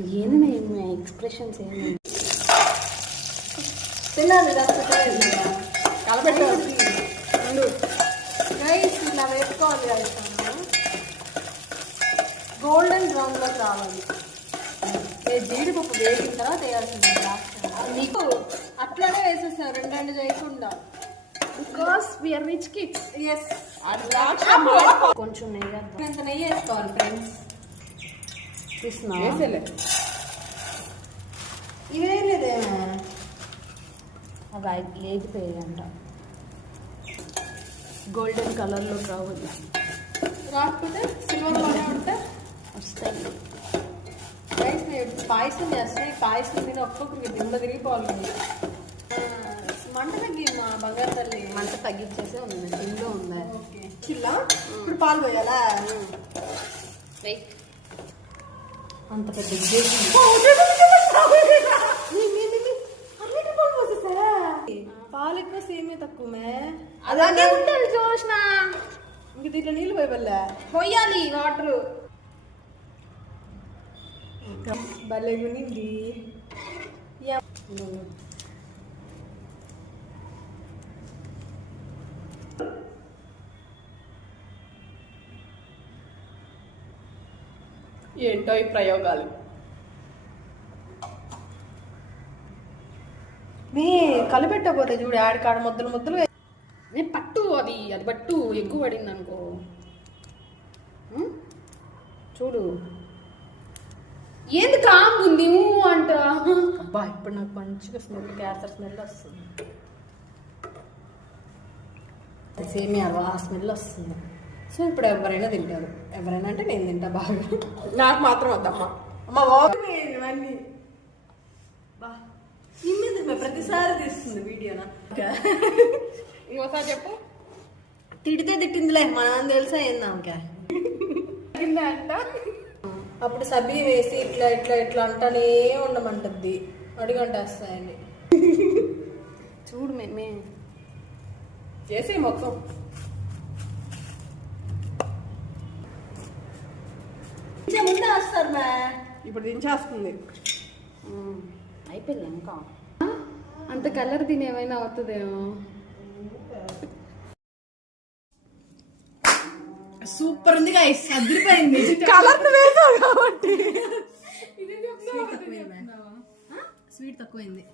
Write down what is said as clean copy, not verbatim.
ఏంది నేను ఎక్స్ప్రెషన్స్ ఏంది తినాలి కలబెట్టాలి రైస్ ఇలా వేసుకోవాలి రైస్ గోల్డెన్ బ్రౌన్లో రావాలి. జీడిపప్పు వేగిన తర్వాత వేయాల్సింది మీకు అట్లానే వేసేసారు రెండు చేయకుండా because we are rich kids. Yes కొంచెం నెయ్యి ఇంత నెయ్యి వేసుకోవాలి ఫ్రెండ్స్. తీసుకున్నా ఇవేం లేదేమో అవి లేకపోయాయంట గోల్డెన్ కలర్లో కావాలి. రాకపోతే సిల్వర్లోనే ఉంటే వస్తాయి. రైస్ పాయసం చేస్తే పాయసం మీద ఒక్కొక్కరికి దిమ్మ తిరిగిపోవాలి. మంట తగ్గి మా బంగారు తల్లి మంట తగ్గించేసే ఉంది ఇంట్లో ఉంది. ఓకే చిల్లా ఇప్పుడు పాలు పోయాలా? వెయిట్ అంత పెద్ద పాలు ఎక్కువ సేమే తక్కువమే అలాగే ఉంటుంది చూసిన. ఇంక దీంట్లో నీళ్ళు పోయవల్లా పోయాలి వాటర్. భలే గునింది. ఏంటో ఈ ప్రయోగాలు. నీ కలిపెట్టకపోతే చూడు ఆడికాడ ముద్దలు ముద్దలు నేను పట్టు అది పట్టు ఎక్కువ పడింది అనుకో చూడు ఏంది కామ్ ఉంది అంట. అబ్బా ఇప్పుడు నాకు మంచిగా స్మెల్ క్యాసర్ స్మెల్ వస్తుంది. సేమియా ఆ స్మెల్ వస్తుంది. సో ఇప్పుడు ఎవరైనా తింటారు. ఎవరైనా అంటే నేను తింటా బాగా. నాకు మాత్రం వద్దమ్మా. అమ్మ ఇవన్నీ బా ఇమ్మిది ప్రతిసారి తీస్తుంది వీడియోనా. ఇంకోసారి చెప్పు. తిడితే తిట్టిందిలే మనం తెలుసా ఏందాక అంట. అప్పుడు సబ్బీ వేసి ఇట్లా ఇట్లా ఇట్లా అంటానే ఉండమంటుంది. అడిగంటేస్తాయండి చూడు మేమే చేసి మొత్తం ముందే వస్తారు మే. ఇప్పుడు దించేస్తుంది. అయిపోయింది ఇంకా అంత కలర్ దీని ఏమైనా అవుతుందేమో. సూపర్ ఉంది గైస్. అదిరిపోయింది. కలర్ వేసావు కాబట్టి స్వీట్ తక్కువైంది.